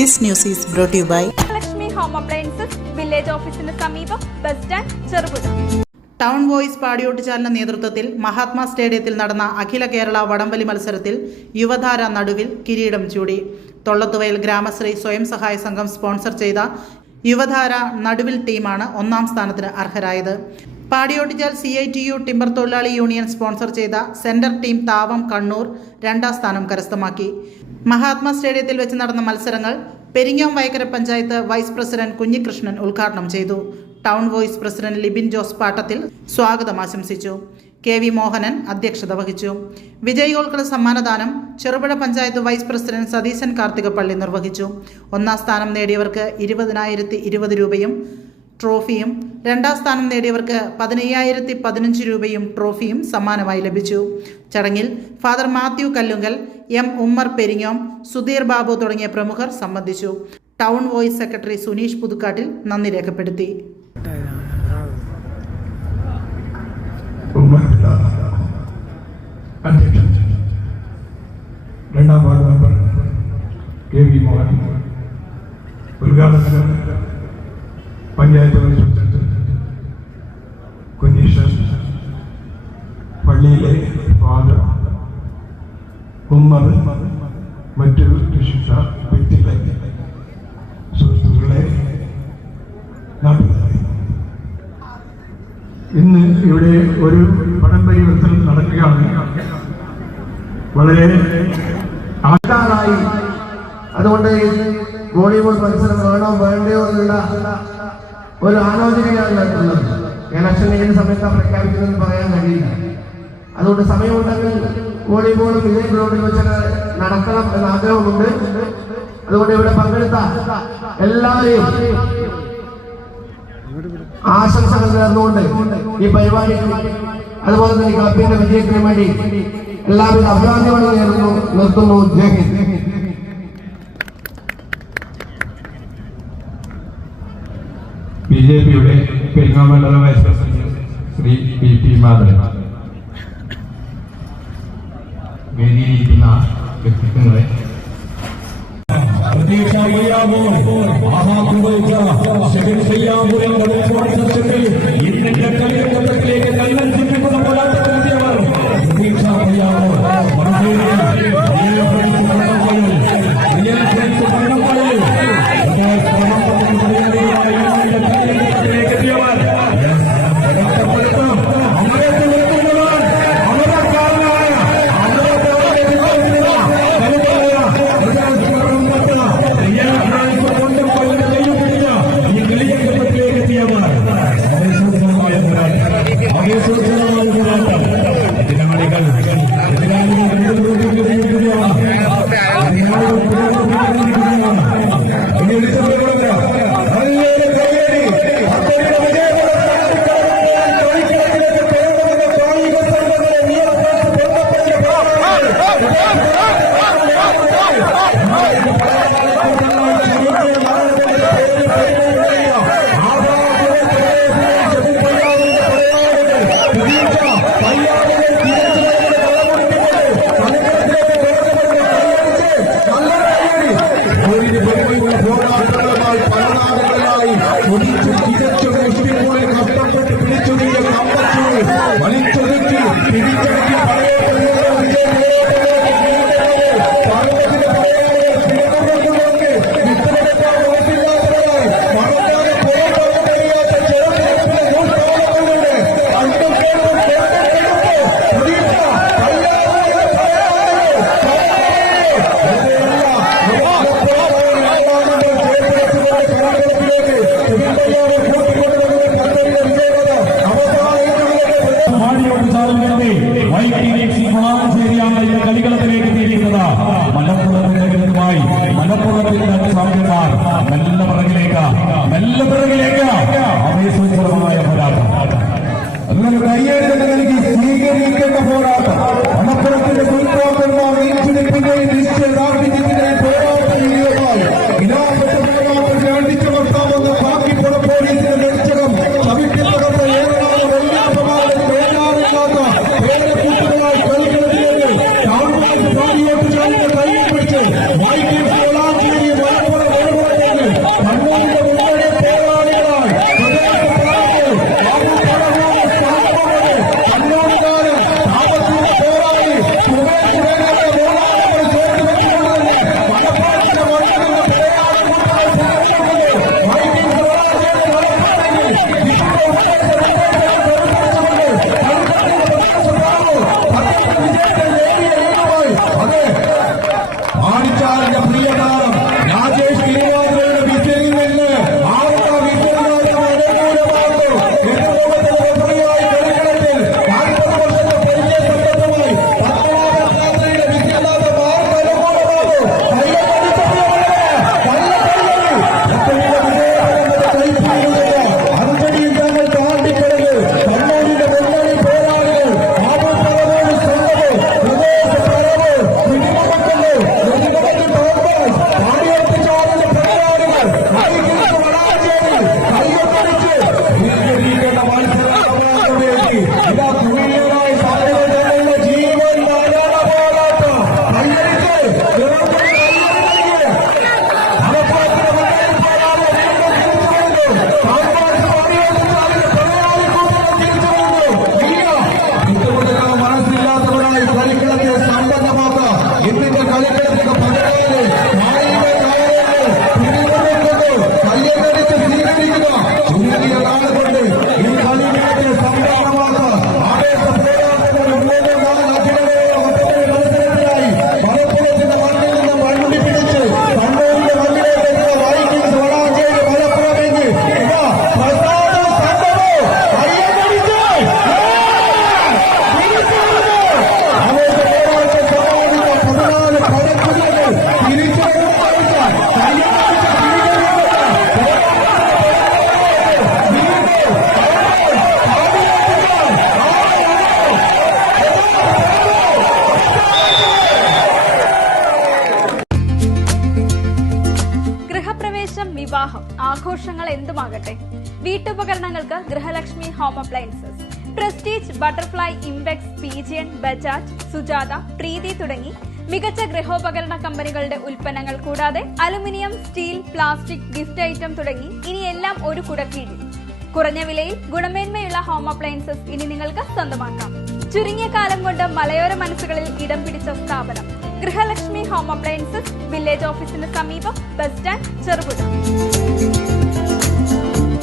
This news is brought to you by Lakshmi Home Appliances, Village Office in the Samibam, Bus Stand, Cherupuda. Town voice പാടിയോട്ടുചാലിന്റെ നേതൃത്വത്തിൽ മഹാത്മാ സ്റ്റേഡിയത്തിൽ നടന്ന അഖില കേരള വടംവലി മത്സരത്തിൽ യുവധാര നടുവിൽ കിരീടം ചൂടി. തൊള്ളത്തുവയൽ ഗ്രാമശ്രീ സ്വയം സഹായ സംഘം സ്പോൺസർ ചെയ്ത യുവധാര നടുവിൽ ടീമാണ് ഒന്നാം സ്ഥാനത്തിന് അർഹരായത്. പാടിയോട്ടുചാൽ CITU ടിമ്പർ തൊഴിലാളി യൂണിയൻ സ്പോൺസർ ചെയ്ത സെന്റർ ടീം താവം കണ്ണൂർ രണ്ടാം സ്ഥാനം കരസ്ഥമാക്കി. മഹാത്മാ സ്റ്റേഡിയത്തിൽ വെച്ച് നടന്ന മത്സരങ്ങൾ പെരിങ്ങോം വയക്കര പഞ്ചായത്ത് വൈസ് പ്രസിഡന്റ് കുഞ്ഞികൃഷ്ണൻ ഉദ്ഘാടനം ചെയ്തു. Town voice president Libin Jose Pattathil സ്വാഗതം ആശംസിച്ചു. KV മോഹനൻ അധ്യക്ഷത വഹിച്ചു. വിജയികൾക്കുള്ള സമ്മാനദാനം ചെറുപുഴ പഞ്ചായത്ത് വൈസ് പ്രസിഡന്റ് സതീശൻ കാർത്തികപ്പള്ളി നിർവഹിച്ചു. ഒന്നാം സ്ഥാനം നേടിയവർക്ക് 20,020 രൂപയും ട്രോഫിയും, രണ്ടാം സ്ഥാനം നേടിയവർക്ക് 15,015 രൂപയും ട്രോഫിയും സമ്മാനമായി ലഭിച്ചു. ചടങ്ങിൽ ഫാദർ മാത്യു കല്ലുങ്കൽ, M ഉമ്മർ പെരിങ്ങോം, സുധീർ ബാബു തുടങ്ങിയ പ്രമുഖർ സംബന്ധിച്ചു. Town voice secretary Suneesh Puthukkattil നന്ദി രേഖപ്പെടുത്തി. രണ്ടാം വാർഡ് മെമ്പർ KV മോഹൻ, ഉദ്ഘാടകർ പഞ്ചായത്ത് വൈസ് പ്രസിഡന്റ് കുഞ്ഞീഷൻ, പള്ളിയിലെ ഫാദർ ഉമ്മർ, മറ്റു വിശിഷ്ട വ്യക്തികളെ, സുഹൃത്തുക്കളെ, നാട്ടുകാരെ, ഇന്ന് ഇവിടെ ഒരു വടംവലി മത്സരം നടക്കുകയാണ്. വളരെ ആൾക്കാരായി, അതുകൊണ്ട് വോളിബോൾ മത്സരം വേണോ വേണ്ടയോ എന്നുള്ള ഒരു ആലോചനയാണ് നടത്തുന്നത്. ഇലക്ഷൻ ഏത് സമയത്താണ് പ്രഖ്യാപിക്കുന്നതെന്ന് പറയാൻ കഴിയില്ല. അതുകൊണ്ട് സമയമുണ്ടെങ്കിൽ വോളിബോളും ഇതേ ഗ്രൗണ്ടിൽ വെച്ച് നടക്കണം എന്ന ആഗ്രഹമുണ്ട്. അതുകൊണ്ട് ഇവിടെ പങ്കെടുത്ത എല്ലാവരെയും ആശംസകൾ നേർന്നുകൊണ്ട് ഈ പരിപാടി, അതുപോലെ തന്നെ ക്ലബിന്റെ വിജയത്തിന് വേണ്ടി എല്ലാവിധ അഭിവാദ്യങ്ങളും നിർത്തുന്നു. ജയ് ഹിന്ദ്. BJPയുടെ പെരിങ്ങോം മണ്ഡലം vice president Shri PP Madhavan, വേദിയിലിരിക്കുന്ന വ്യക്തിത്വങ്ങളെ, കളികളത്തിലേക്ക് എത്തിയിരിക്കുന്നത് മലപ്പുറത്തിന്റെ സാമ്യന്മാർ മെല്ലെ പിറകിലേക്ക് ആവേശോജ്വലമായ പോരാട്ടം. അതുകൊണ്ട് കയ്യേറ്റ എനിക്ക് സ്വീകരിക്കേണ്ട പോരാട്ടം. മലപ്പുറത്തിന്റെ ഉത്പാദന്മാർ ഏറ്റുനിൽപ്പിന്റെയും നിശ്ചയദാർഢ്യത്തിന്റെയും പോരാട്ടമായി ഇനാപത്തെ അടിച്ചു നിർത്താമെന്ന് ബാക്കി പോലീസിന്റെ ലക്ഷ്യം സവിക്കപ്പെടുന്ന ഏറെയാണ് വെള്ളിയാട്ടമാരുടെ പേരാറില്ലാത്ത പേരക്കൂട്ടുകളായി കളിക്കുന്നതിലേക്ക് ടൗൺ വോയിസ് പാടിയോട്ടുചാലിന്റെ കൈ പിടിച്ച് വൈകിട്ട് വളാഞ്ചേരി മലപ്പുറം ചുരുങ്ങിയ നാളുകൊണ്ട് ഈ കളിയുടെ സംഭാവന ആവേശ പോരാട്ടത്തിന് മൂന്നോ നാല് മത്സരത്തിലായി മലപ്പുറത്തിന്റെ മണ്ണിൽ നിന്ന് മണ്ണുടി പിടിച്ച് കണ്ണൂരിന്റെ മണ്ണിലേക്ക് വൈകിങ്സ് വളാഞ്ചേരി മലപ്പുറമെങ്കിൽ പ്രസാദം സംഘമോ കയ്യടിച്ച് ഗൃഹപ്രവേശം, വിവാഹം, ആഘോഷങ്ങൾ എന്തുമാകട്ടെ, വീട്ടുപകരണങ്ങൾക്ക് Grihalakshmi home appliances, Prestige, Butterfly, Impex, Pigeon, Bajaj, Sujata, Preethi തുടങ്ങി മികച്ച ഗൃഹോപകരണ കമ്പനികളുടെ ഉൽപ്പന്നങ്ങൾ കൂടാതെ aluminium, steel, plastic, gift item തുടങ്ങി ഇനി എല്ലാം ഒരു കുടക്കീഴിൽ. കുറഞ്ഞ വിലയിൽ ഗുണമേന്മയുള്ള ഹോം അപ്ലയൻസസ് ഇനി നിങ്ങൾക്ക് സ്വന്തമാക്കാം. ചുരുങ്ങിയ കാലം കൊണ്ട് മലയോര മനസ്സുകളിൽ ഇടം പിടിച്ച സ്ഥാപനം ഗൃഹലക്ഷ്മി ഹോം അപ്ലയൻസസ്, വില്ലേജ് ഓഫീസിന് സമീപം, ബസ് സ്റ്റാൻഡ്, ചെറുപുഴ.